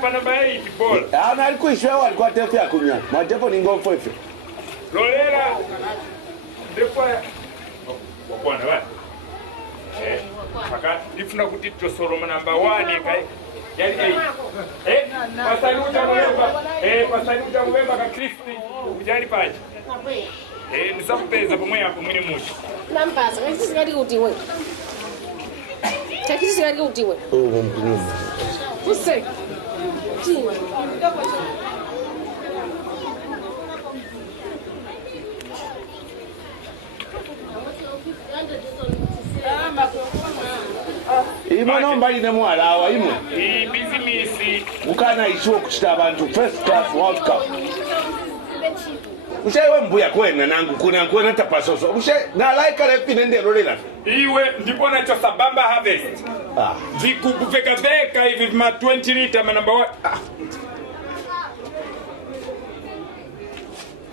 chapa namba 8 ball. Ana alikuishwa alikuwa tefia kunya. Matepo ni ngomfo ife. Lolela. Defa. Bwana wa. Paka ifuna kuti tosoro namba 1 kai. Yali pasaluta mubemba ka Kristi ujali paje. Nisampeza pomwe hapo mwini mushi. Nampasa, kasi singali kuti we. Kasi singali kuti we. Mkulima. Use. Tiwe. Imwe nomba ine mwalawa imwe. Business. Ukana isho kuchita abantu first class World Cup. Ushawe mbuya kwena nangu kuna tapasoso. Na like lepi nende rolela. Iwe ndipo nacho sabamba harvest. Vikuveka hivi ma 20 liter namba 1.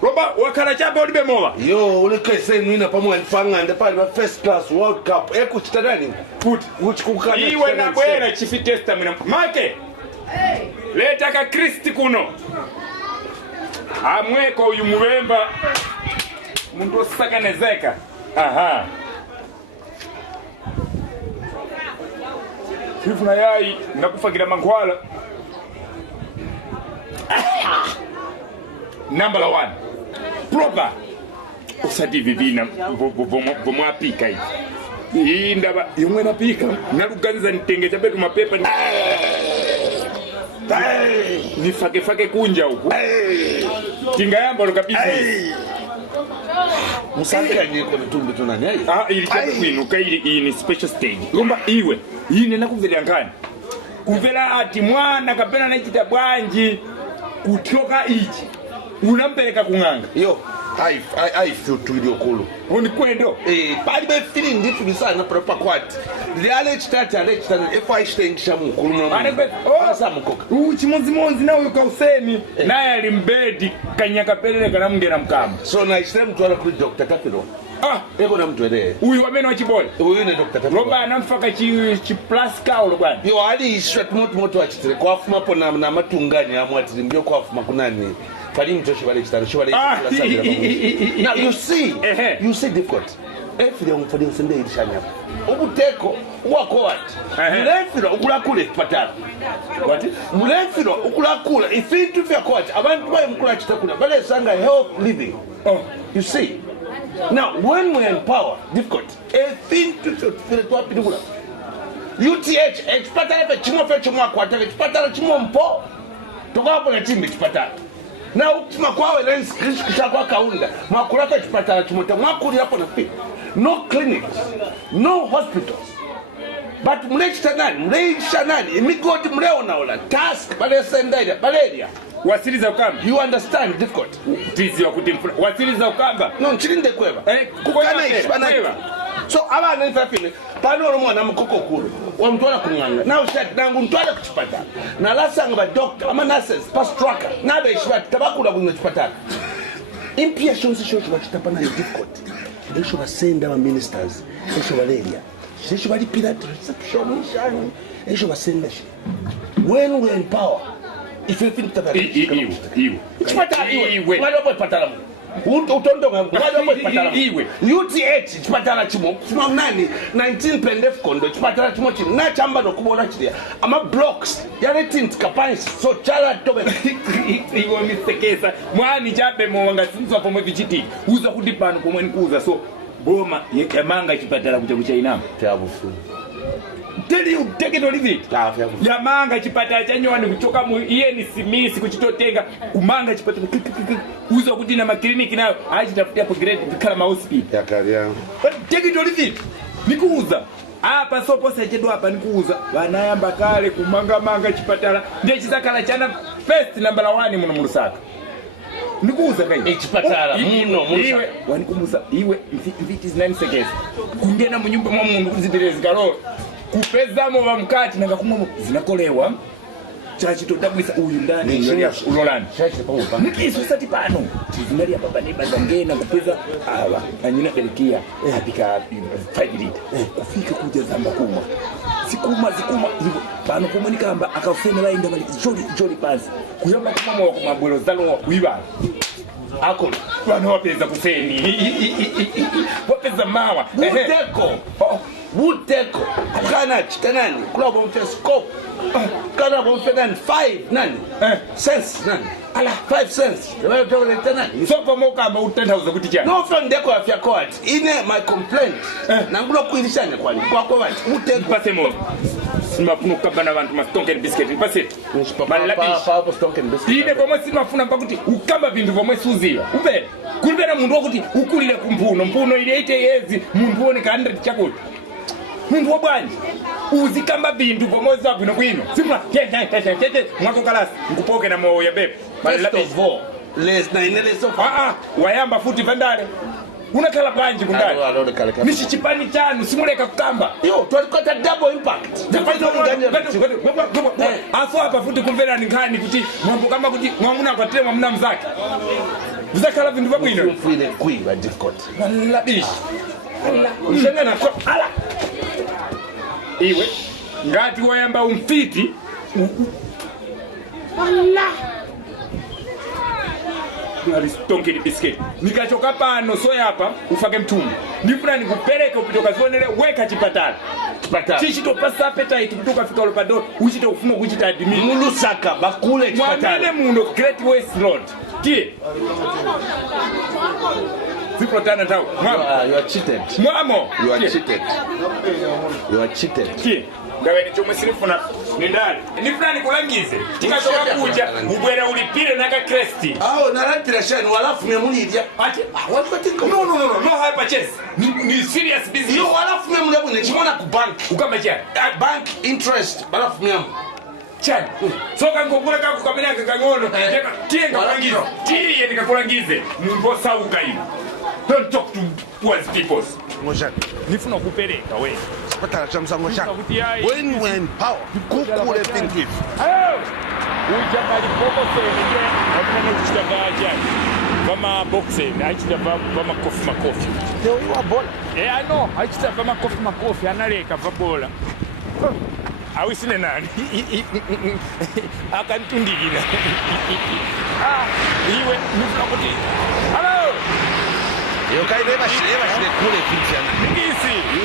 Roba wakala chapa ulibe mola. Yo ulikese nwina pamwe nfanga ndepali first class World Cup. Ekuchita nani? Put uchikukana. Iwe na bwera chifi testament. Make. Leta ka Kristi kuno. Amweko uyu mubemba. Muntu osakanezeka. Aha. Hifuna yai nakufagira mankwala. Number 1. Proper. Usati vivina vomwapika hivi. Hii ndaba yomwe napika naluganiza nitenge chapetu mapepa nifake kunja huku. Kinga yamba lo kabisa. Musanga niko mitumbi tunani ai. Ili chape kwinuka ili ni special stage. Lomba iwe. Hii nena kuvela ngani. Kuvela ati mwana kapena na chita bwanji kutoka ichi. Unampeleka kunganga. Yo, I feel tulio kulu. Woni kwendo. Pali be feeling ndifu sana proper kwati. Ndiale chitata FI station mukulu na. Anebe asa mukoka. Chimonzi na uyu kauseni naye alimbedi kanyaka pelele kana mungera mkama. So na istem twala ku Dr. Tapiro. Eko na mtu ere. Uyu wamene wachibole. Uyu ne Dr. Tapiro. Roba anamfaka chi plus kaulo bwana. Yo ali shot moto achitire kwa afuma po na matungani amwatiri mbyo kwa afuma kunani. Now you see difficult. Everything for the Sunday Shanya. Ubuteko, what? Mulefiro, Ukulakule, Patara. What? Mulefiro, Ukulakula, if it to your court, I want to buy Mukulachitakula, but it's under health living. You see. Now, when we're in power, difficult. A thing to Filipino. UTH, expatara, Chimo, quarter, expatara, Chimompo, to go up on a team, Patara. Na ukima kwawe lens kisha kwa kaunda makurata chipatala chimote makuri hapo na fit. No clinics, no hospitals. But mlecha nani imigoti mleo naola task bale sendaida baleria wasili za ukamba. You understand difficult. Tizi wa kutimfuna wasili za ukamba. No nchilinde kweba. Kukana ishbana. So abana nifafile pano mwana mkoko kulu wamtwala kunganga na ushati nangu ntwala kuchipatala na lasanga ba doctor ama nurses pass tracker na be ishwati tabakula kuchipatala impia shonsi shosho bachitapana ni difficult esho basenda ba ministers esho baleria esho bali pirate reception shani esho basenda shi when we in power if you think that iwe kuchipatala iwe wale patala utondo ngapatala iwe UTH chipatala chimo kuma nani 19 pendef kondo chipatala chimo chimo na chamba nokubona chilia ama blocks yale tint kapani so chala tobe iwo misekeza mwani chabe mwanga sinzo pomwe vichiti uza kudipano pomwe nikuza so boma yamanga chipatala kucha inama tabufu tell you take it or leave it. Yamanga chipatala chanyoni kuchoka mu iye ni simisi kuchitotenga kumanga chipatala uza kuti na makliniki nayo achitafutia upgrade kukala ma hospital yakaria take it or leave it nikuuza hapa sopo sechedo hapa nikuuza wanayamba kale kumanga chipatala ndiye chizakala chana first number 1 muno Lusaka nikuuza kai chipatala muno iwe wanikumbusha iwe mfiti 9 seconds kungena mu nyumba mwa mundu kuzidireza kalo kupeza mo bamkati nanga kumwe zinakolewa chachitodabwisa uyu ndani ulolani mkiso sati pano zingalia papa neba zangena kupeza ava anyina belikia apika 5 lita kufika kuja zamba kuma zikuma pano komunikamba akafena vaenda vali joli basi kuyamba kumama wa kumabwelo zalo wiba ako vano wapeza kufeni wapeza mawa Buteko kana chikanani kula bomfe scope kana bomfe nani 5 nani cents nani ala 5 cents wewe utaweza nani so pomokamba utandauza kuti chani no from ndeko afya court ine my complaint na ngulo kuilishanya kwani kwako vati buteko pase mo simafuna kukabana abantu ma stonk and biscuit pase papa stonk and biscuit ine pomwe simafuna pakuti ukamba vindu pomwe suziwa upera kulibera mundu wakuti ukulire kumpuno ile ite yezi mundu one ka 100 chakuti mundu wabwanji uzikamba bintu pomoza bwino bwino simula tete mwako kalasi ngupoke na moyo ya bebe les na inele sofa wayamba futi vandale unakala bwanji kundani nichichipani chanu simuleka kukamba yo twalikota double impact aso hapa futi kumvera ningani kuti mwambo kama kuti mwamuna kwatire mwamuna mzake uzakala vindu babwino free the queen by difficult labishi ushenga na ala iwe ngati wayamba umfiti Allah ngari stonke di biscuit nikachoka pano so hapa ufake mtumu ndifuna nikupeleke upitoka zionele weka chipatala chichito pasa appetite kutoka fika ulopado uchito kufuna kuchita admit mulusaka bakule chipatala mwamene muno Great West Road tie Zipotana tau. You are cheated. Mwamo. You are cheated. You are cheated. Ki. Ngawe ni chomwe sinifuna nindali. Nifuna nikulangize. Tikatoka kuja ubwera ulipire naka cresti. Naratira shani walafu memulidya. Ati what you think? No hyper chess. Ni serious business. Yo walafu memulabo nechimona ku bank. Ukamba cha. Bank interest walafu memu. Chani. Soka ngokula kako kamenya kangono. Tienga kulangize. Tiye nikakulangize. Mumbosa ukayi. Don't talk to poor people. Ngoshan. Nifuna kupeleka wewe. Patala chamsa ngoshan. When power. Kukule think with. Ujamali boxe nje akana kushitagaja. Kama boxe aichita kama makofi. Leo you are ball. I know. Aichita kama makofi analeka vabola. Awisine nani? Akantundikina. Iwe nifuna kuti. Hello. You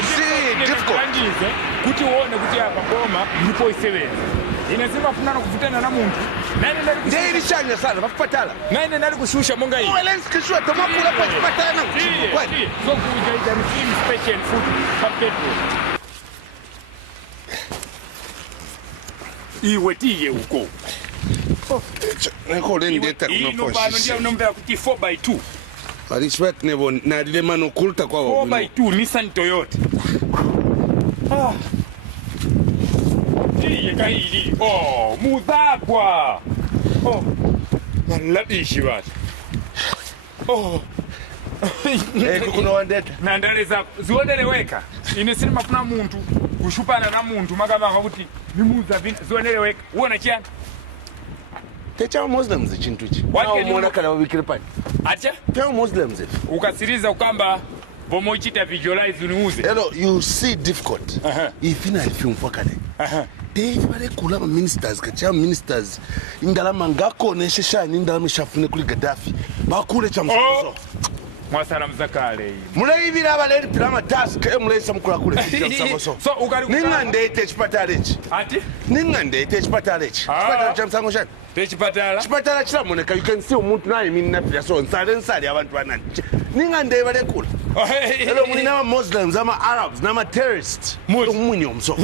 see, difficult. Kuti uone kuti hapa boma ndipo isebenza. Inasema funana kuvutana na muntu. Nani ndali kushusha? Ndiri shanya sana bafupatala. Nani ndali kushusha monga hii? Wewe lenzi kishwa tomakula kwa chipatala na kuchibu kwani. So kujaita ni special food papeto. Iwe tiye uko. Niko lendeta kuna ino bano ndia unombea kuti 4x2. Respect nebo na dile mano kulta kwa 4x2 Nissan Toyota. Tiye kaili. Mudhapwa. Malabishi watu. Kuna wandeta. Na ndaleza zioneleweka. Inesema kuna muntu kushupana na muntu makama kuti nimuza zioneleweka. Uona chana. Techa Muslims chintu ichi. Wake ni muona kana wabikire pani. Acha? Techa Muslims. Ukasiriza ukamba bomochita visualize uniuze. Hello, you see difficult. Ifina film fakale. Dave bale kula ma ministers kacha ministers indalama ngako nesheshani indalama shafune kuli Gaddafi. Bakule cha msozo. Mwasala mzakale. Muleyibira abaleri pilama task emuleyisa mukula kule cha msozo. So ukali ninga ndete chipatala echi. Ati? Ninga ndete chipatala echi. Chipatala cha msango shani. Chipatala? Chipatala chilamoneka you can see umuntu naye mina pia so nsale abantu banani. Ninga ndebe bale kula. Hello muni nama Muslims ama Arabs nama terrorists. Munyo mso.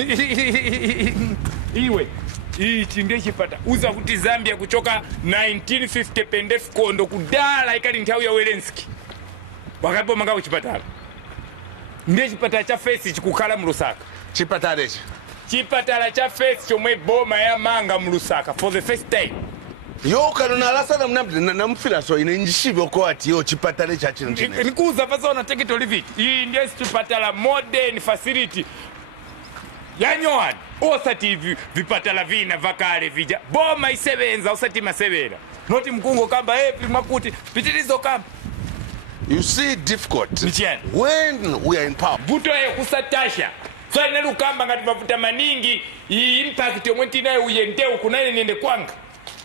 Iwe ichi ndechipata uza kuti Zambia kuchoka 1950 pendefu kondo kudala ikali nthawi ya Zelensky wakapo manga kuchipatala ndechipatala cha face chikukhala mu Lusaka chipatala echi chipatala cha face chomwe boma ya manga mu Lusaka for the first time yo kanona alasana na mfila so ine njishibe ko ati yo chipatala cha chino chine nikuza fazona take it or leave it iyi ndiye chipatala modern facility yanyoani osati vipatala vina vakale vija boma isebenza osati masebera noti mkungo kamba makuti pitilizo kamba. You see difficult when we are in power. Buto kusatasha so inelu kamba ngati mafuta maningi impact yomwe nayo uyendeu kunene nende kwanga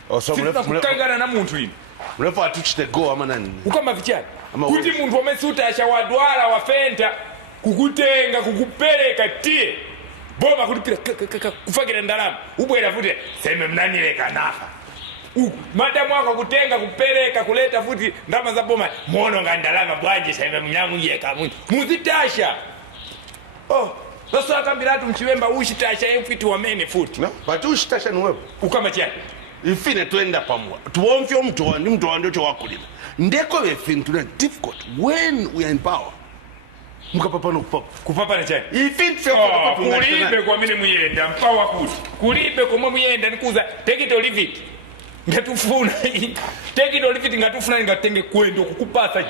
kukangana na muntu ino mrefu atuchite go ama nani ukama vichani kuti muntu omesutasha wadwala wafenta kukutenga kukupeleka tie boma kulipira kufagira ndalama ubwera futi seme mnanileka nafa madamu wako kutenga kupeleka kuleta futi ndama za boma mono nga ndalama bwanje seme mnyamu yeka muzitasha Sasa akambiratu mchiwemba ushitasha mfiti wa mene futi. No, but ushitasha ni wewe. Ukama chani. Ifine tuenda pamwa. Tuomfyo mtu ni mtu ndio wakulima. Ndeko ifine tuna difficult when we are in power. Mukapapa no kupapa na chani. Ifine fyo kulibe kwa mimi muyenda mpawa kuti. Kulibe kwa muyenda nikuza take it or leave it. Ngatufuna take it or leave it ngatufuna ngatenge kwendo kukupasa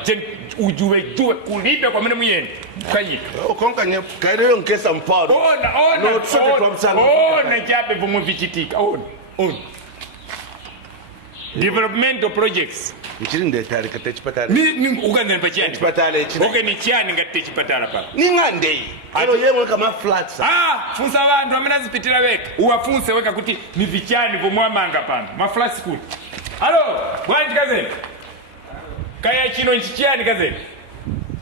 ujuwe kulibe kwa mimi muyenda. Kanyi. Okonkanye kairo nkesa mparo. Ona jabe bomo vichitika. Ona. Developmental projects. Nchini ndetari kate chipatala. Ni uganda mpachiani. Chipatala chini. Okay ni chiani ngate chipatala pa. Ni ngande. Alo yemo kama flats. Funza abantu amena zipitira weka. Uwafunze weka kuti ni vichani bomwa manga pano. Ma flats kuti. Alo, bwana kazeni. Kaya chino nchiani kazeni.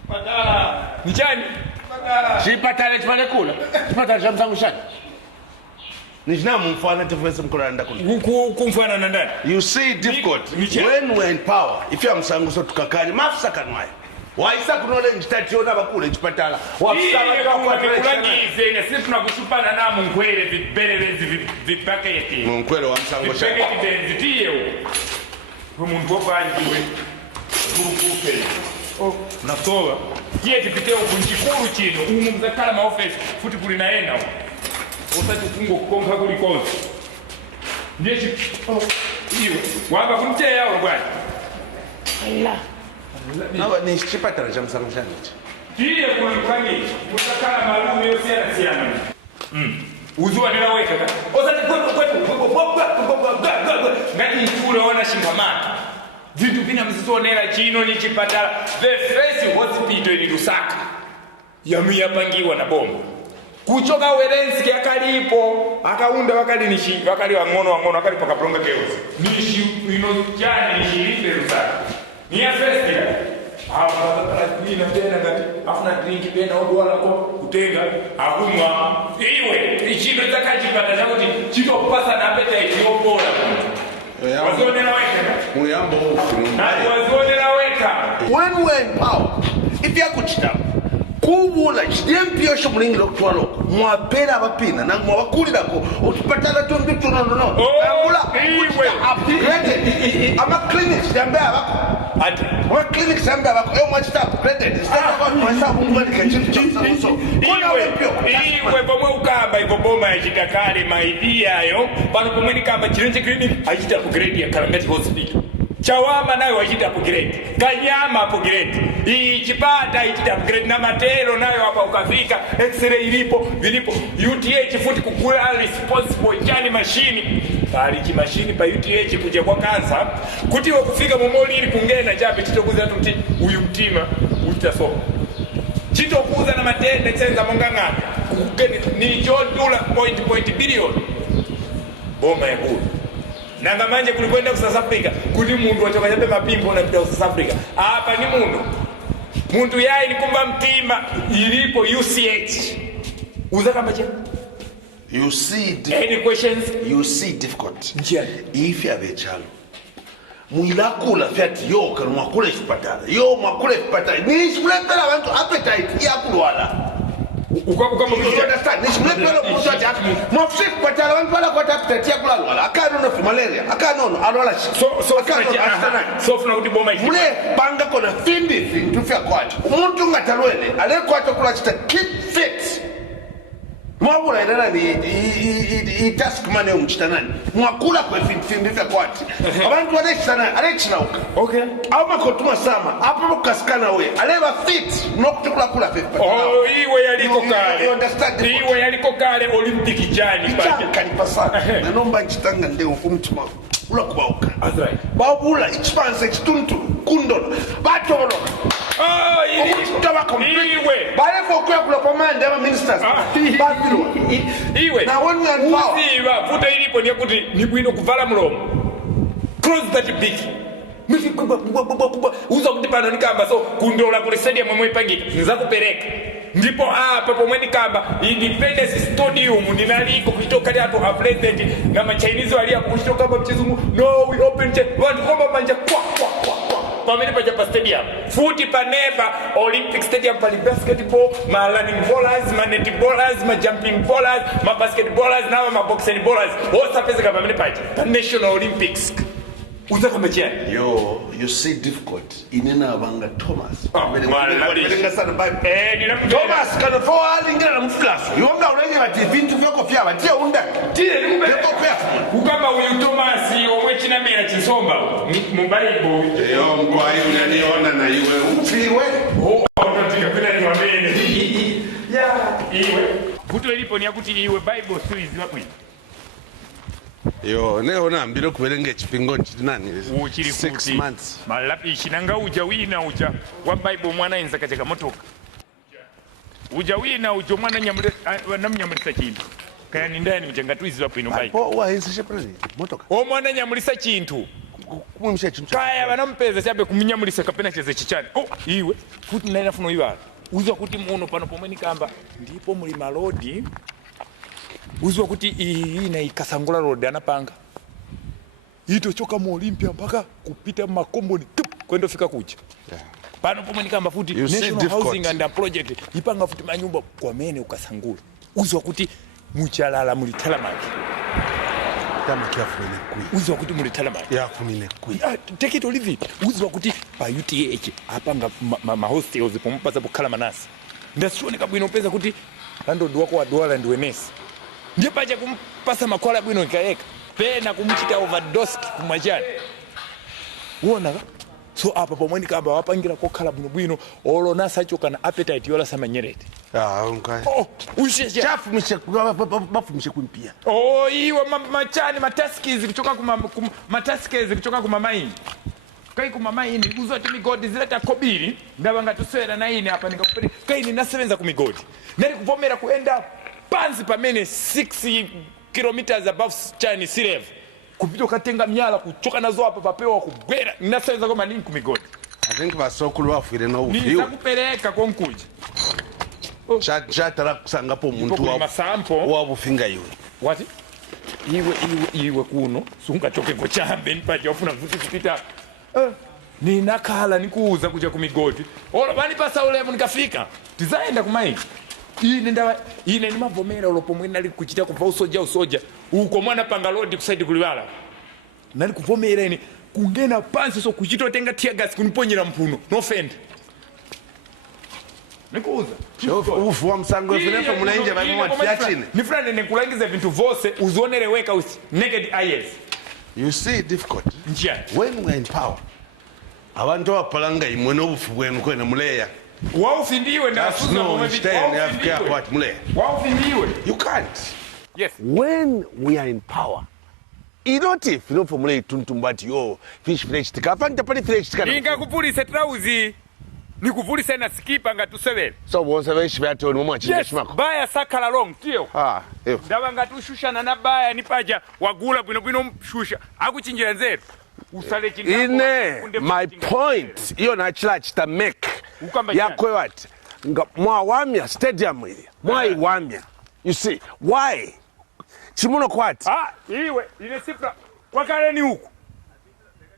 Chipatala. Nichani? Chipatala. Chipatala chipale kula. Chipatala cha msangu shani. Nijina mfana tefese mkulanda kuna. Kumfana na ndani. You see difficult when we're in power. If you are msangu so tukakani mafisa kanwaye. Waisa kunole njitationa bakule chipatala. Wafisa kwa kulangize na sisi tunakushupana na munkwele vibelelezi vipaketi. Munkwele wa msangu shani. Vipaketi denzitie huo. Mungu wafanyiwe. Kurukupe. Natoa. Kieti piteo kunchikuru chino. Umumzakala maofesi. Futi kulinaenda huo. Osati fungo kukonka kuli konzi. Njeshi. Iyo. Wamba kunite yao bwana. Allah. Nawa ni chipatala cha msangu shani. Tiye kulikangi. Kutakala malumu yosi ya siana. Uzuwa nila weka. Osati ngati nchule wana shingamana. Vitu vina mzizonela chino ni chipatala. The first hospital ni Lusaka. Yamu yapangiwa na bomba. Kuchoka Werenski akalipo akaunda wakali wangono akali paka pronga keosi nishi inojani nishiripe Lusaka ni ya festival ni na tena ngati afuna drink tena odwala ko kutenga akumwa iwe ichindo zakajipata chakuti chito kupasa na appetite yopola wazone na weka muyambo wazone na weka when we're in power if you kuchita kubula chidempio shomulingira kutwaloko mwapera abapina nangwa wakulirako utupatala tumbi tunono angula iwe upgraded ama clinics jambe abako ati wa clinics jambe abako mwachita upgraded sasa mwasa kumbalika chicho iwe pomwe ukamba ivo boma ya chitakale maidia yo pano pomwe nikamba chirenje clinic achita upgrade ya Kalangati hospital Chawama nayo wachita upgrade. Kanyama upgrade. Ichipata ichita upgrade na matero nayo hapa ukafika. X-ray ilipo, vilipo. UTH futi kukula responsible chani machine. Pali machine pa UTH kuja kwa kansa. Kuti wakufika momoli ili kungena chape chito kuza tuti uyu mtima utasoka. Chito kuza na matende chenza monganga. Ni John $.point billion. Boma ya buru. Nanga manje kulikwenda ku South Africa kuli mundu wachoka yape mapimbo na ku South Africa hapa ni mundu yayi ni kumba mtima ilipo UCH uza kamba che you see any questions you see difficult njia if you have a child muilakula fiat yo kana mwakula chipatala yo mwakula chipatala ni chipatala abantu appetite ya kulwala ukama understand ni chipatala muzati mwafisi chipatala abantu bala kwa appetite ya kulwala akanono malaria akanono alwala so funa kuti boma mule banga kona findi tufya kwati umuntu ngatalwele ale kwata kula chita keep fit mwabula era ni task man yo mchitanani mwakula kwa finfi vya kwati abantu badechana alechinauka okay aba kotuma sama apo kaskana we aleba fit nokutukula kula pepa oh iwe yaliko kale you understand iwe yaliko kale olympic jani baje kalipasana na nomba nchitanga ndeo umtima ula kubauka that's right babula expanse extuntu kundono batolo oh iwe balefo kwa pomande aba ministers babilo iwe na when we are power uziva futa ilipo ni kuti ni bwino kuvala mlomo close that big uza kuti pano nikamba so kundola kule stadium mwe ipangika nzakupereka ndipo hapa pomwe nikamba Independence Stadium ndinaliko kutoka hapo a president ngama Chinese wali hapo kutoka kama mchizungu no we open watu komba manja kwa pamene paja pa stadium futi paneba Olympic stadium pali basketball ma running ballers ma netballers ma jumping ballers ma basketballers na ma boxing ballers wote pesa kama pamene paja pa National Olympics uza kama chani you say difficult inena abanga Thomas mwelenga sana bible Thomas kana for alingana na mflaso yonga ulenye bati vintu vyako vya batia unda tile nimbe kwa ukama uyu Thomas omwe chinamera chisomba mu bible yo ngwa unaniona na iwe ufiwe unatika pena ni wamene iwe kuto ilipo ni yakuti iwe bible suizi wapo yo leo naambira kuverenga echipingo nchitinani 6 months malapi chinanga uja wina uja wa bible mwana inza katika motoka uja wina uja mwana namnyamulisa chintu kaya ni ndani mchangatwizi wapo ino bible wahisishe president motoka o mwana nyamulisa chintu kumumsha chintu kaya banampeza chabe kumnyamulisa kapena cheze chichani iwe futi naina funo iwa uzwa kuti muno pano pomwe nikamba ndipo muli malodi uzwa kuti iyi na ikasangula road anapanga itochoka mu Olympia mpaka kupita makomboni kwenda fika kucha pano pomwe nikamba futi National Housing and Project ipanga futi manyumba kwa mene ukasangula uzwa kuti muchalala mulitala maki kama kiafune kui uzwa kuti mulitala maki yafumine kui take it or leave it uzwa kuti pa UTH apanga ma hostels pompasa bukhala manasi ndasione bwino peza kuti landlord wako wa dola ndiwe nesi ndiye pacha kumpasa makwala bwino ikaeka pena kumuchita overdose kumwachani uona so apa pomwe nikamba wapangira kokhala bwino olona sacho kana appetite yola samanyerete okay usheje chafumisha bafumisha kumpia iwe machani mataskizi kutoka mataskizi kutoka kumamaini kai kumamaini uzwa ti migodi zileta kobiri ndabanga tuswera na ine apa nikakupeni kai ninasebenza ku migodi nali kuvomera kuenda pansi pamene 6 kilometers above chani sirev kupita katenga myala kuchoka nazo hapa papewa kubwera ninasenza kama nini kumigodi I think basokulu bafire no ufiwe nitakupeleka konkuja chatara kusangapo muntu wa bufinga iwe wati iwe kuno sungachoke ngochambe nipaje wafuna vuti kupita ninakhala nikuuza kuja kumigodi ola bani pasa ulemu nikafika tizaenda kumaini ine ni mavomera ulopomwe nali kuchita kuva usoja uko mwana panga road kusaidi kulibala nali kuvomera ine kungena pansi so kuchitotenga tear gas kuniponyera mphuno no fend nikuuza ufu wa msango efinefa munainja bali mwatiachine nifuna nikulangiza vintu vose uzionereweka usi naked eyes you see difficult njia when we are in power abantu bapalanga imwe nobufu bwenu kwena muleya waufindiwe ndasuza waufindiwe you can't yes when we are in power inoti finofu mule tuntumbati yo fish fresh tikafanta pali fresh tikana ingakuvulise trauzi nikuvulise na skipa ngatusebele so bonse beshi byatoni mumwa chimashimako baya sakala long tiyo ndaba ngatushushana na baya nipaja wagula bwino mshusha akuchinjira nzeru usale ine my point iyo nachila chita make yakwe wati mwawamya stadium ili mwaiwamya you see why chimuno kwati iwe ile sifra wakale ni huku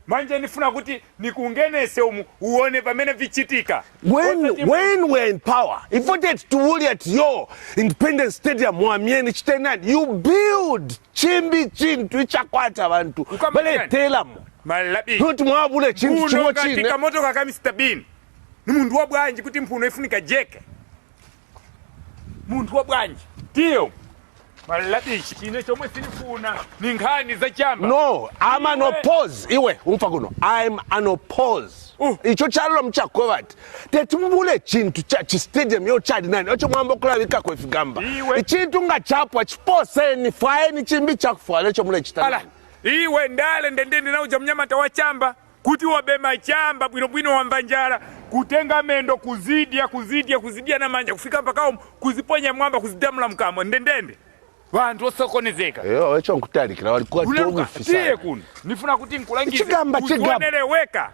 manje nifuna kuti nikungenese uone pamene vichitika when we're in power if we get to wuli at yo Independence Stadium mwamyeni chitenani you build chimbi chintu ichakwata abantu bale telamo malabi kuti mwabule chintu chimo chine katika motoka kama Mr Bean ni mundu wa bwanji kuti mphuno ifunika jeke mundu wa bwanji Tio. Malabishi chine chomwe sinifuna ninkhani za chamba. No, I'm an oppose. Iwe umfa kuno. I'm an oppose. Icho chalo mchakwevati. Tetumule chintu cha stadium yo chadi nani. Ocho mwambo kulawika kwa ifigamba. Chintu nga chapwa chipose ni faeni chimbi chakufwa. Lecho mule chitana. Iwe ndale ndendende na uja mnyamata wa chamba. Kuti wabema chamba bwino wambanjara. Kutenga mendo kuzidia na manja. Kufika mpaka kuziponya mwamba kuzidamula mkamo. Ndendende. Vantu osokonezeka. Yo, echo nkutalikira walikuwa tomu fisa. Tiye kuno. Nifuna kuti nkulangize. Chigamba. Uzuoneleweka.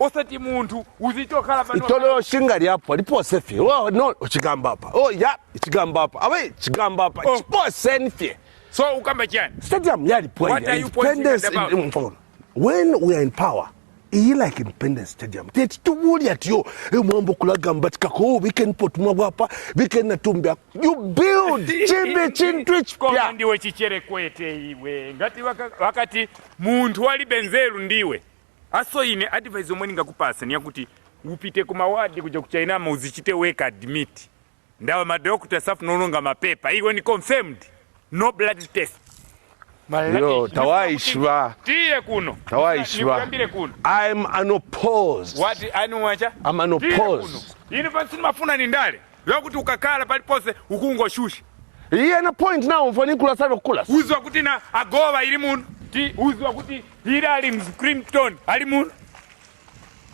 Osati muntu uzitokhala pano. Itolo shinga lyapo lipo sefi. Oh no, chigamba hapa. Oh ya, chigamba hapa. Awe chigamba hapa. Chipo senfi. So ukamba chani? Stadium yali point. What are you pointing about? When we are in power, like Independence Stadium. Tete tubuli atiyo. Mwambo kulagamba tikako weekend pot mwapa, weekend natumbia. You build chimbe chintwich pia. Ndiwe chichere kwete iwe. Ngati wakati muntu wali benzeru ndiwe. Aso ine advice omwe ngakupasa ni yakuti upite ku mawadi kuja kuchainama uzichite weka admit. Ndawa madokta safu nononga mapepa. Iwe ni confirmed. No blood test. Yo, tawaishwa. Tiye kuno. Tawaishwa. I'm unopposed. What anuwacha? I'm unopposed. Yini fansi mafuna ni ndale. Yokuti ukakala palipose ukungo shushi. Iye na point now mfani kula sana kula. Uzwa kuti na agowa ili munu. Uzwa kuti hira ali mzikrimton. Ali munu.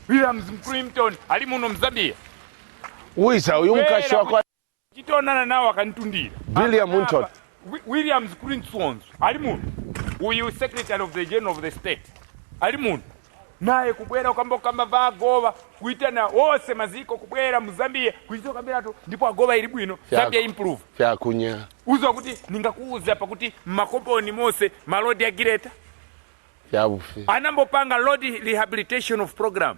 Hira mzikrimton. Ali munu Mzambia. Uisa uyumkashwa kwa. Chitona na wakanitundira. William Muntot. Williams Clinton alimu uyu secretary of the general of the state alimu naye kubwera kwamba kama vagoba kuitana wose maziko kubwera Mozambique kuizo kambira tu ndipo agoba ili bwino Zambia improve fya kunya uzo kuti ningakuuza pa kuti makomponi mose malodi ya gireta yabufi anambopanga road rehabilitation of program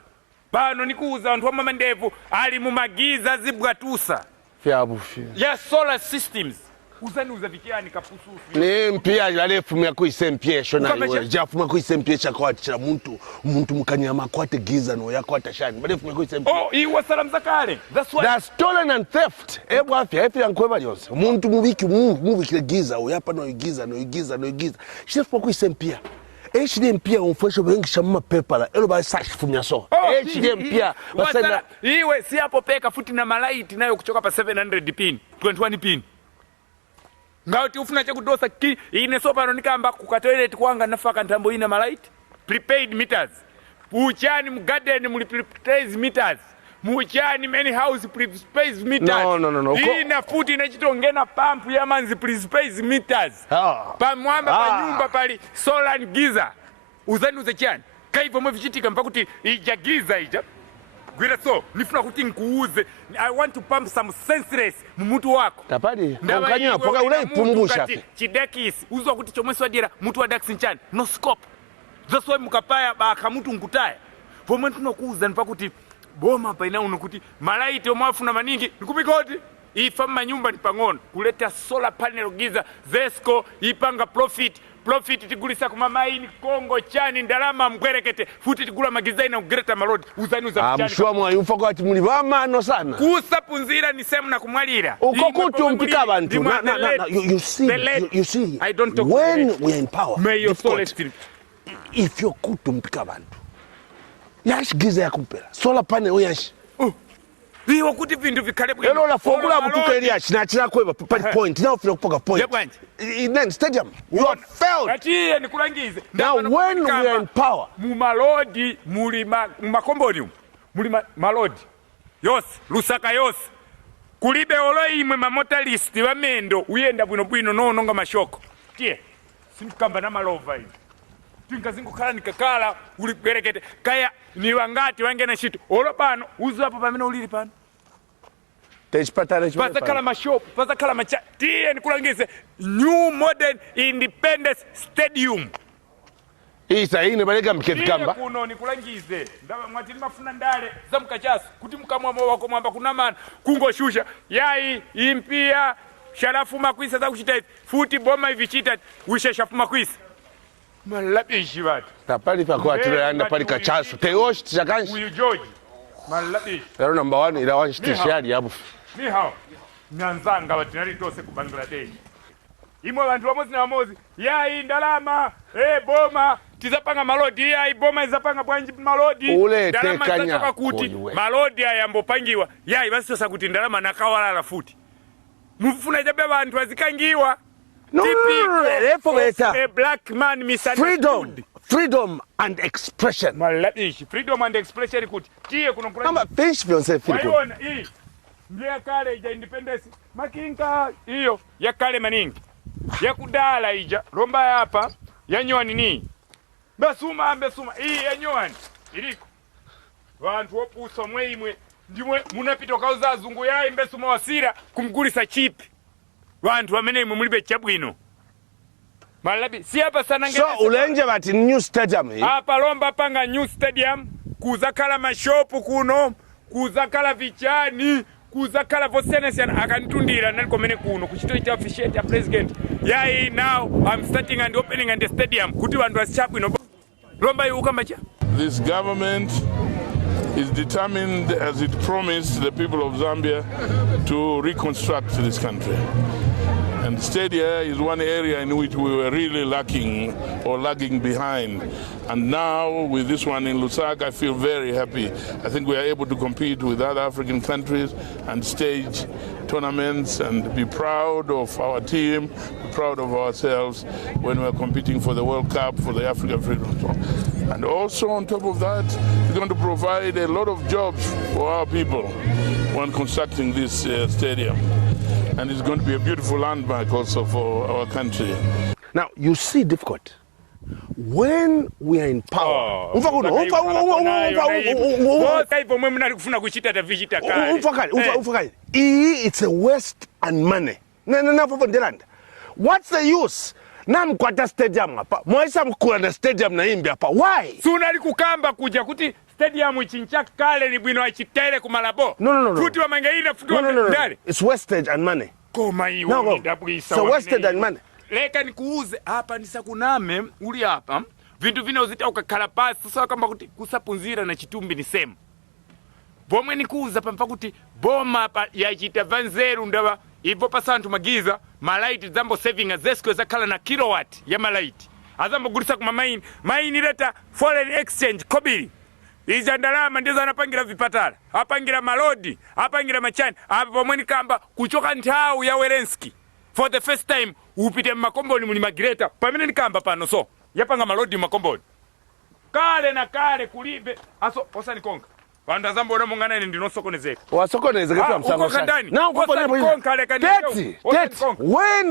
pano nikuuza anthu amama ndevu ali mu magiza zibwatusa yabufi ya solar systems uzanuza vikiani kapususu ne mpia yalefumya kuisempyesho nayo jafuma kuisempyesha kwa tira muntu mukanyama kwate giza no yakwata shani balefumya kuisempyesha oh iwa salamu zakale that's stolen and theft ebo afya efi yankweba lyose muntu mubikire giza oyapa no giza shefuma kuisempya HD mpia umfosho bengisha mu paper elo ba search fumya so HD mpia wasana iwe si hapo peka futi na malaiti nayo kuchoka pa 700 pin 21 pin ngauti ufuna chakudosa ine sopano nikamba ku toilet kwanga nafaka ntambo ina malaiti prepaid meters puchani mu garden mu prepaid meters muchani many house prepaid meters no ina futi inachitongena pump ya manzi prepaid meters pa mwamba pa nyumba pali solar and giza uzanuze chani kaivo mwe vichitika mpaka kuti ija giza ija gwira so nifuna kuti nkuuze I want to pump some senseless mumutu wako tapadi ukanya poka ule ipumgusha chidekis uzwa kuti chomwe swadira mutu wa dax nchani no scope that's why mukapaya baka mutu nkutaya pomwe tunokuuza nipa kuti boma pa ina uno kuti malaiti omwafuna maningi nikubikoti ifa manyumba nipang'ono kuleta solar panel giza Zesco ipanga profit tigulisa kumamaini Kongo chani ndalama mkwerekete futi tigula magiza ina ugreta marodi uzanuza chani amshwa mwayufa kwa ati mulivamano sana kusapunzira ni semu na kumwalira uko kutu mpika abantu you see I don't talk when we are in power if you're kutu mpika abantu yashi giza ya kumpera solar panel yashi Viwo kuti vindu vikale bwe. Elo la formula butuka ili achina kweba point. Now feel kupoka point. In stadium you have failed. Ati nikulangize. Now when we are in power, mu malodi muli makomboni muli malodi. Yos, Lusaka yos. Kulibe oloimwe motorist wa mendo uyenda bwino nonga mashoko. Tie. Sinikamba na malova hivi. Tinkazingu kala nikakala uligerekete kaya ni wangati wange na shitu olo pano uzu hapo pamene ulili pano pasa kala mashop pasa kala macha tie nikulangize new modern independence stadium isa ine baleka mketikamba kuno nikulangize ndaba mwati mafuna ndale za mkachasu kuti mkamwa wako mwamba kunamana kungoshusha yai impia sharafu makwisa za kuchita futi boma hivi chita usheshafu makwisa malabishi batu tapali pa kwa tiro yanda pali kachasu teoshi tishakanshi uyu George malabishi lero number 1 ila wanshi tishari yabu ni hao nanzanga batinali tose ku Bangladesh imwe bantu bamozi na bamozi yayi ndalama boma tizapanga malodi yayi boma izapanga bwanji malodi ndalama zatoka kuti malodi ayambopangiwa yayi basosa kuti ndalama nakawalala futi mufuna jabe bantu azikangiwa a black man misunderstood. Freedom and expression. Malabishi freedom and expression kuti tiye kuno kama fish vyonse freedom hii ndiye kale ija independence makinga hiyo ya kale maningi ya kudala ija romba hapa yanywani ni mbesuma hii yanywani iliko bantu opuso mweimwe ndimwe munapita kauza zungu yayi mbesuma wasira kumgulisa chip bantu bamene imwe mulibe chabwino malabi si hapa sana ngene so ulenje bati new stadium hapa lomba panga new stadium kuzakala mashopu kuno kuzakala vichani kuzakala vosenesian akantundira naliko mene kuno kuchito ita officiate ya president yayi now I'm starting and opening and the stadium kuti bantu asichabwino lomba yukamba cha. This government is determined, as it promised the people of Zambia, to reconstruct this country. And Stadia is one area in which we were really lacking or lagging behind. And now with this one in Lusaka, I feel very happy. I think we are able to compete with other African countries and stage tournaments and be proud of our team, be proud of ourselves when we are competing for the World Cup, for the African Freedom Tour. And also on top of that, we're going to provide a lot of jobs for our people when constructing this stadium. And it's going to be a beautiful landmark also for our country. Now, you see difficult. When we are in power, it's a waste and money. What's the use? Namkwata stadium hapa. Mwaisa mkula na stadium na imbi hapa. Why? Suna likukamba kuja kuti stadium ichincha kale ni bwino achitere kumalabo. No. Futi wa mangaina futi wa ndari. It's wastage and money. Koma hiyo ndabwisa. So wasted and money. Leka nikuuze hapa nisakuname uli hapa. Vintu vina uzita ukakalapasi. Sasa kamba kuti kusapunzira na chitumbi ni same. Bomwe nikuuza pampa kuti boma ya chita vanzeru ndaba ipo pasantu magiza malaiti zambo saving azesko zakala na kilowatt ya malaiti azambo gulisa kuma maini leta foreign exchange kobili iza ndalama ndizo anapangira vipatala apangira malodi apangira machani pomwe nikamba kuchoka nthawi ya Werenski for the first time upite makomboni muli magreta pamene nikamba pano so yapanga malodi makomboni kale na kale kulibe aso osanikonga Wanda zambo na mungana ni ndinosokonezeka. Wasokonezeka kwa msango shani. Now when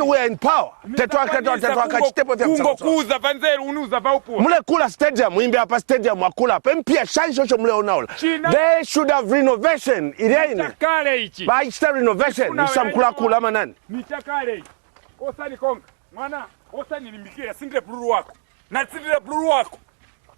we are in power, tetwaka chitepo vya msango. Kuza vanzeru unuza vaupu. Mule kula stadium, imbi hapa stadium wakula. Pempia shani shosho mule unaula. They should have renovation. Ireine. Nitakale ichi. Ba ichita renovation. Nisha mkula kula manani. Nitakale ichi. Osani konga. Mwana, osani limbikira. Sindire pluru wako. Na sindire pluru wako.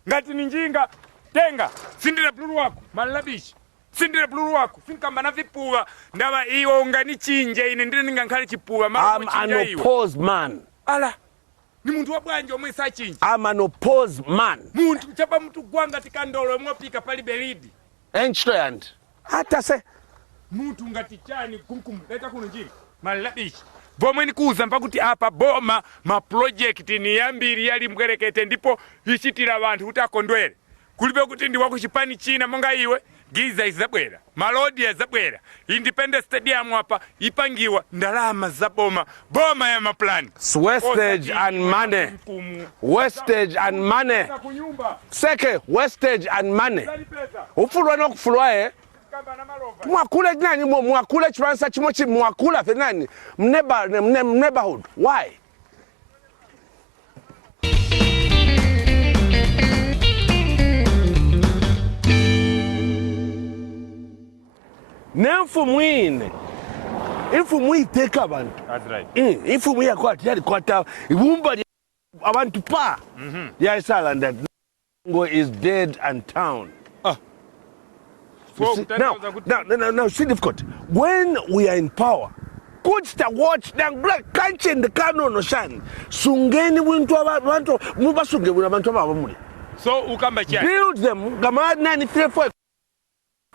Ngati ninjinga. Tenga, sindire pluru wako, malabishi. Sindire pluru wako, sinkamba na vipuwa. Ndawa iyo ungani chinje, inendire ningankali chipuwa. I'm an opposed man. Ala, ni muntu wabwanjo mwisa chinje. I'm an opposed man. Muntu, chapa mtu guanga tikandolo, mwapika pali beridi. Enchtoyand. Hata se. Muntu ngatichani kumkum, leta kununjini. Malabishi. Bomwe nikuuza mpakuti hapa boma, ma project ni yambiri yali mgerekete ndipo hichitira abantu utakondwele. Kulibe kuti ndi wako chipani china monga iwe giza izabwera malodi yazabwera independent stadium hapa ipangiwa ndalama za boma ya maplani wastage and money seke wastage and money ufulwa nokufulwa mwakule nani mwakule chiransa chimochi mwakula fenani neighborhood why Nemfumwine ifumwi take abantu. That's right. Ifumwi yakwati yali kwata ibumba abantu pa. Ya isala that Ngo is dead and town. See, now see difficult. When we are in power, could watch them black country in the canon ocean. Sungeni winto abantu mubasunge abantu abamuli. So ukamba chia. Build them. Gamad 93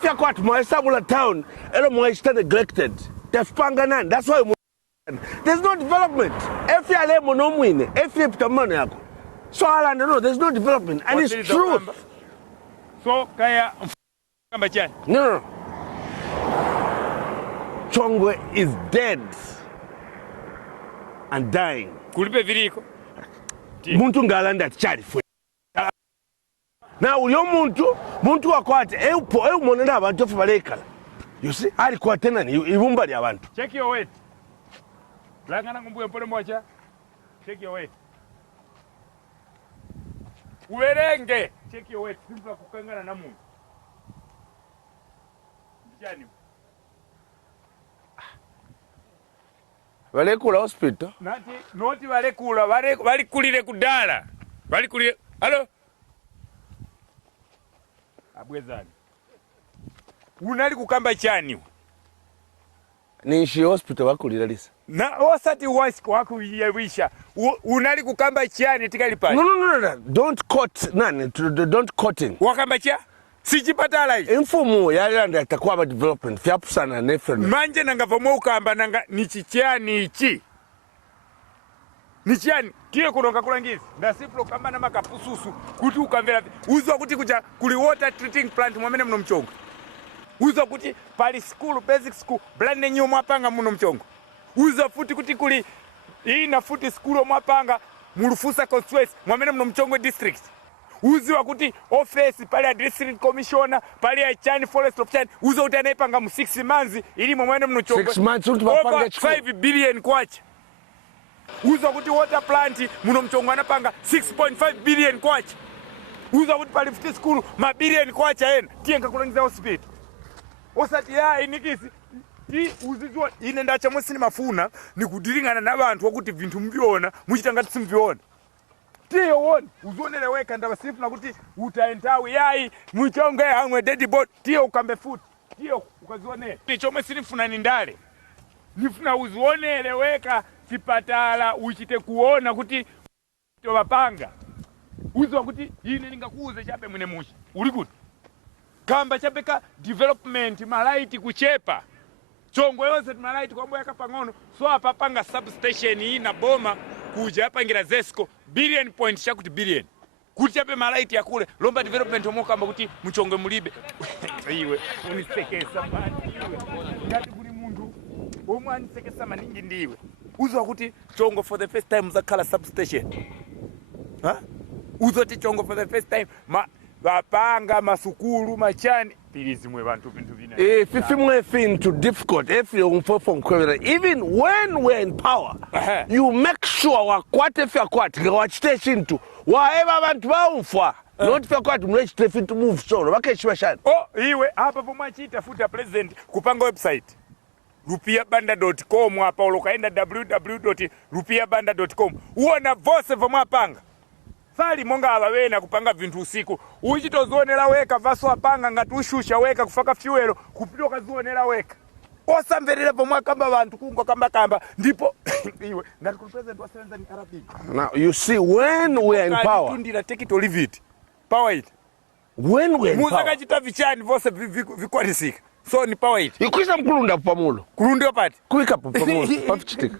Fiakwat Moesabula town, Elo Moesta neglected. Tafpanga nani. That's why there's no development. If you are monomwine, if you put money yako. So no, there's no development, and it's true. So kaya kamba chani. No. Chongwe is dead and dying. Kulipe viriko. Muntu ngalanda chali fwe. Na uyo muntu wakwate monenda abantu ofu balekala. You see, alikuwa tena ni ibumba lya abantu. Check your weight. Langana kumbuye mpole mwacha. Check your weight. Uwerenge. Check your weight. Simba kukangana na mungu. Mchani. Balekula hospital. Noti balekula, balikulire kudala. Balikulire. Halo? Abwezani. Unali kukamba chani. Nishi hospital bakulira lisa. Na osati wako yewisha. Unali kukamba chani tikali pale. No. Don't quote nani. Don't quoting. Wakamba chia? Sijipatala hii. Infumu yalanda atakuwa ba development. Fyapusana nefreno. Manje nangavomo ukamba nanga nichichani ichi. Nichiani. Kile kunonga kulangizi. Ndasiflo kamba na makapususu. Kuti ukamvela. Uzwa kuti kuja kuli water treating plant mwamene mno mchongo. Uzwa kuti pali school, basic school. Blande nyo mwapanga mno mchongo. Uzwa futi kuti kuli. Hii na futi school mwapanga. Murufusa constituency. Mwamene mno mchongo district. Uziwa kuti office pale ya district commissioner pale ya Chani forest of Chani uzo utanaipanga mu 6 months ili mwene mnuchongo 6 months utapanga 5 billion kwacha. Uzo kuti water plant muno mchongo anapanga 6.5 billion kwacha. Uzo kuti pale 50 school ma billion kwacha yena tienga kulangiza hospital. Osati ya inikisi ti uzizwa ine ndacha mwesini mafuna ni kudiringana na bantu wakuti vintu mbiona muchitangati simbiona. Tiyo woni uzoneleweka ndabasifu na kuti utaentawi yai mchongo hamwe dead body tiyo ukambe futi tiyo ukazionea nichomwe sinifuna nindale nifuna uzioneleweka chipatala uchite kuona kuti tobapanga uzwa kuti ine ningakuuze chape mwene mushi uli kuti kamba chapeka development malaiti kuchepa chongo yonse malaiti kwambo yakapang'ono so apapanga substation hii na boma kuja apangira Zesco billion point chakuti billion kuti chape malaiti yakule lomba development omokamba kuti muchonge mulibe iwe unisekesa mani ngati kuli mundu omwe anisekesa maningi ndiwe uzwa kuti chongo for the first time zakhala substation uzoti chongo for the first time bapanga masukulu machani pilizimwe bantu bintu bina if imwe fin too difficult if you perform even when we're in power you make sure wakwate fyakwati ngawachite chintu waeba abantu baumfa not fyakwati mlechite fin to move solo bakeshiwa shani iwe hapa pomwe chitafuta president kupanga website rupiabanda.com hapa ulokaenda www.rupiabanda.com uona vose vomwe apanga sali monga abawena kupanga vintu usiku uchitozionera weka vaso apanga ngati ushusha weka kufaka fuelo kupito kazionera weka osamverera pomwe kamba abantu kungo kamba ndipo iwe ngati ku president wa Tanzania Arabic. Now you see when we are in power tundira take it or leave it power it when we are in power muzaka chitavichani vose vikwanisika so ni power it ikwisa mkulunda pamulo kulundio pati kuika pamulo pafichitika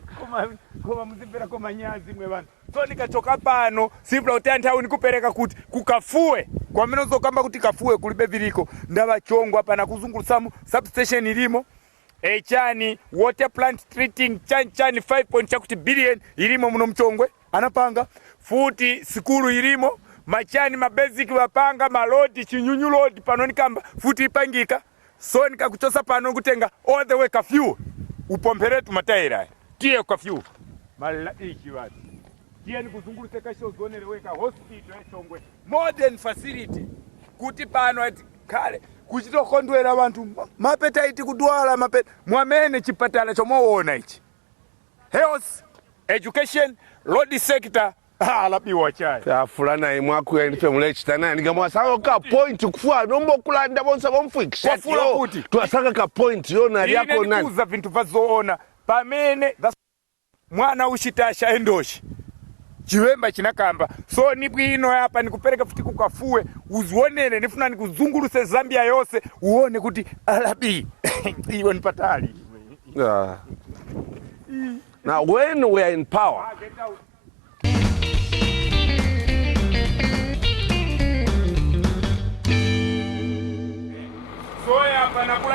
koma muzimvera koma nyazi mwe bana so nikachoka pano simpla utanthawu nikupereka kuti kukafue kwa mene uzokamba kuti kafue kulibe viriko ndaba chongo hapa na kuzungulusamu substation ilimo Chani water plant treating chani 5 billion ilimo muno mchongwe anapanga futi sikuru ilimo machani mabasic wapanga malodi chinyunyu load pano nikamba futi ipangika so nikakuchosa pano kutenga all the way kafue upomperetu mataira tiye kafue mala iki watu tiye ni kuzunguluse kasho zoneleweka hospital Chongwe modern facility kuti pano ati kale kuchitokondwera abantu mapeta iti kudwala mapeta mwamene chipatala chomuona ichi health education road sector alapiwa chai ya fulana imwaku ya nife mulechitana nikamwasaka ka point kufua nombo kulanda bonsa bomfikisha tuwasaka ka point yona yako nani kuza vintu vazoona pamene mwana ushitasha endoshi chiwemba chinakamba so ni bwino hapa nikupereka futi kukafue uzionene nifuna nikuzunguluse Zambia yose uone kuti alabi iwe nipatali Now, when we are in power, soya hapa nakula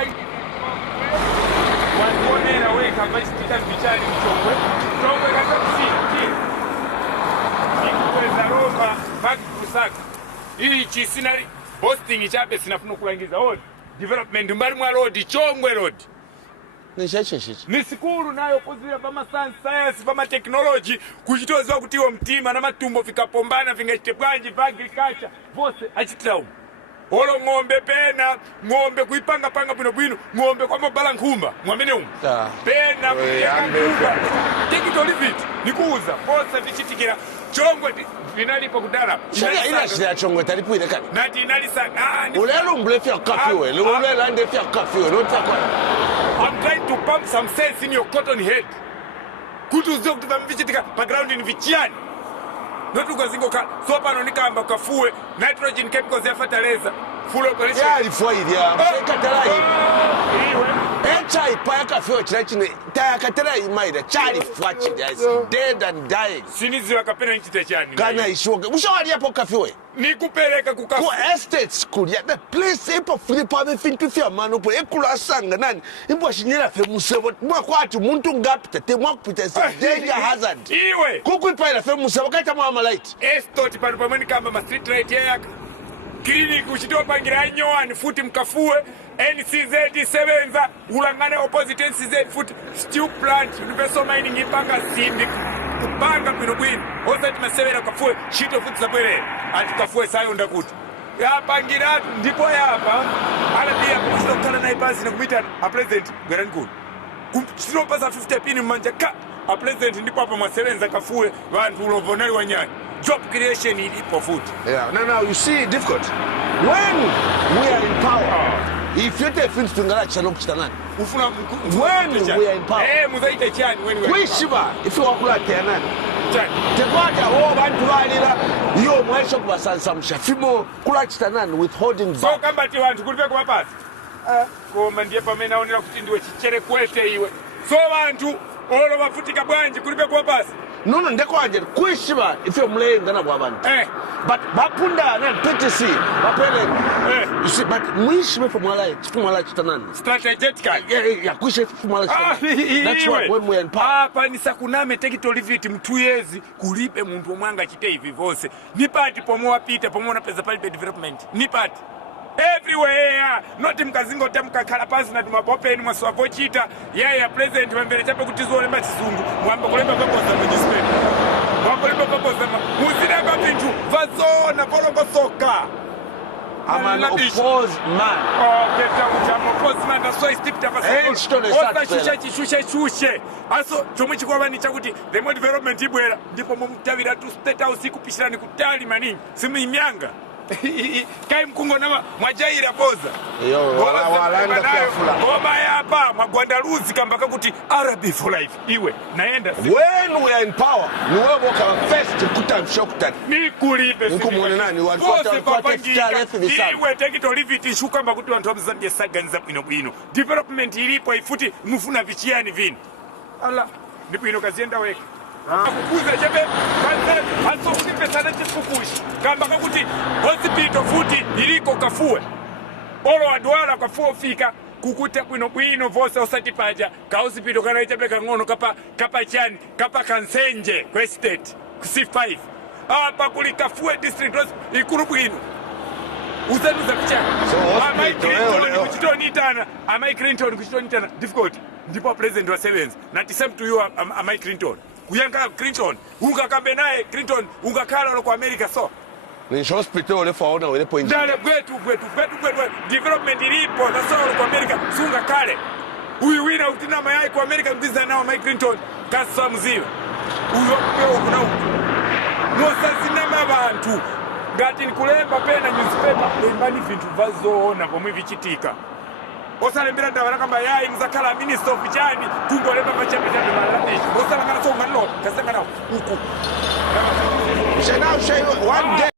watuonera weka maistika vichani mchongwe kata kusini ikuweza Roma baki kusaka hii chisina hosting chape sinafuna kulangiza road development mbali mwa road Chongwe road ni sikuru nayo kuzira pama science pama technology kuchitozwa kutiwa mtima na matumbo vikapombana vingachite bwanji agriculture vose achitlau olo ng'ombe pena ng'ombe kuipanga panga bwino ng'ombe kwa mabala nkumba mwamene pena kuyeka nkumba tikito livit nikuuza posa vichitikira Chongwe vinalipo kudala ina shida ya Chongwe talipo ile kani nati inalisa ulelo mblefia kafiwe ulelo andefia kafiwe notakwa. I'm trying to pump some sense in your cotton head kutuzio kutuva mvichitika background in vichiani notukazingoka so pano nikamba kafue nitrogen chemicals ya fertilizer full operation ya alifoidia mshekatala iwe chai paya kafiwe chine taya katala imaida chali fwachi is dead and dying sinizi wakapena nchite chani kana ishoke ushawali hapo kafiwe nikupeleka kukafu ko estate school ya the place ipo flipa befintu fya mano po ekula sanga nani imbo shinyera fe musebo mwa kwatu muntu ngapita te mwa kupita se danger hazard iwe kukuipa ila fe musebo kata mwa light estate pano pamweni kamba ma street light yaka clinic ushitoa pangira nyoani futi mkafue NCZ sevenza ulangane opposite NCZ futi steel plant universal mining ipanga zimbi kupanga bwino osati masebera kafue shito futi zabwere ati kafue sayo ndakuti yapangira ndipo yapa ala pia kusitokana na ibasi na kumita a president garankulu kumchiro pasa 50 pini manja ka a president ndipo hapa mwasebenza kafue vantu ulovonali wanyani job creation ilipo futi. Yeah, now you see difficult when we are in power. If you take things to ngala chano kuchitanani when we are in power muzaite chani when we are kwishiba if you wakula tenani chani tekwata wo bantu balira yo mwaisho kubasansa mshafimo kula chitanani withholding so kamba ti wantu kulipe kwa pasi koma ndiye pamene aonera kuti ndiwe chichere kwete iwe so bantu olo bafutika bwanji kulipe kwa pasi no ndekwanje kwishiba if you mlengana kwa bantu but bapunda na PTC bapele you see but mwishibe fumala chitanani strategically ya kwishibe fumala chitanani that's why when we are in power hapa ni sakuname tekito liviti mtuyezi kulipe muntu omwanga chite hivi vose nipati pomoa pita pomoa na pesa pali development nipati everywhere not mkazingo tamka kalapasi na tumapopeni mwaswavo chita ya president wambele chape kutizole machizungu mwamba kulemba pakoza mejispendi mwamba kulemba pakoza muzidaba pintu vazona polongo soka I'm an opposed man. Okay, I'm opposed man. That's why I stick to shushe. Also, chomwe chikwa ni chakuti the more development ibwera ndipo mumtavira tu state house kupishana kutali manini. Simu imyanga. Kai mkungo na mwajaira boza. Yo, walanda kafula. Ngoma hapa magwandaluzi kambaka kuti Arabi for life. Iwe naenda. When we are in power, ni wewe kama first kutamshokuta. Ni kulipe. Nkumone nani walikuwa iwe take it or leave it ishuka mbakuti wantu wa Zambia saganiza bwino. Development ilipo ifuti mufuna vichiani vini. Ala, ndipo ino kazienda weke. Kukuza chebe haso kutipe sana chikukushi kamba kakuti hospital futi iliko kafue olo adwala kafue fika kukuta bwino vose osati paja ka hospital kana chebe kangono kapa chani kapa kansenje kwa state C5 hapa kuli kafue district hospital ikuru bwino uzenu za kichana Amai Clinton kuchitona difficult ndipo president wa sevens na same to you Amai Clinton kuyanga Clinton unga kambe naye Clinton unga kala kwa America so ni hospital ole faona ole point ndale kwetu development ilipo na so kwa America sunga kale huyu wina utina mayai kwa America mbiza nao Mike Clinton kasa mzio huyo peo kuna mosa sinema abantu ngati nikulemba pena newspaper lembani vintu vazoona pomwe vichitika osalembera ndabara kamba yayi mzakala minister of jani kungolemba machapita baladesh osala kana so ngalo kasanga na huku one day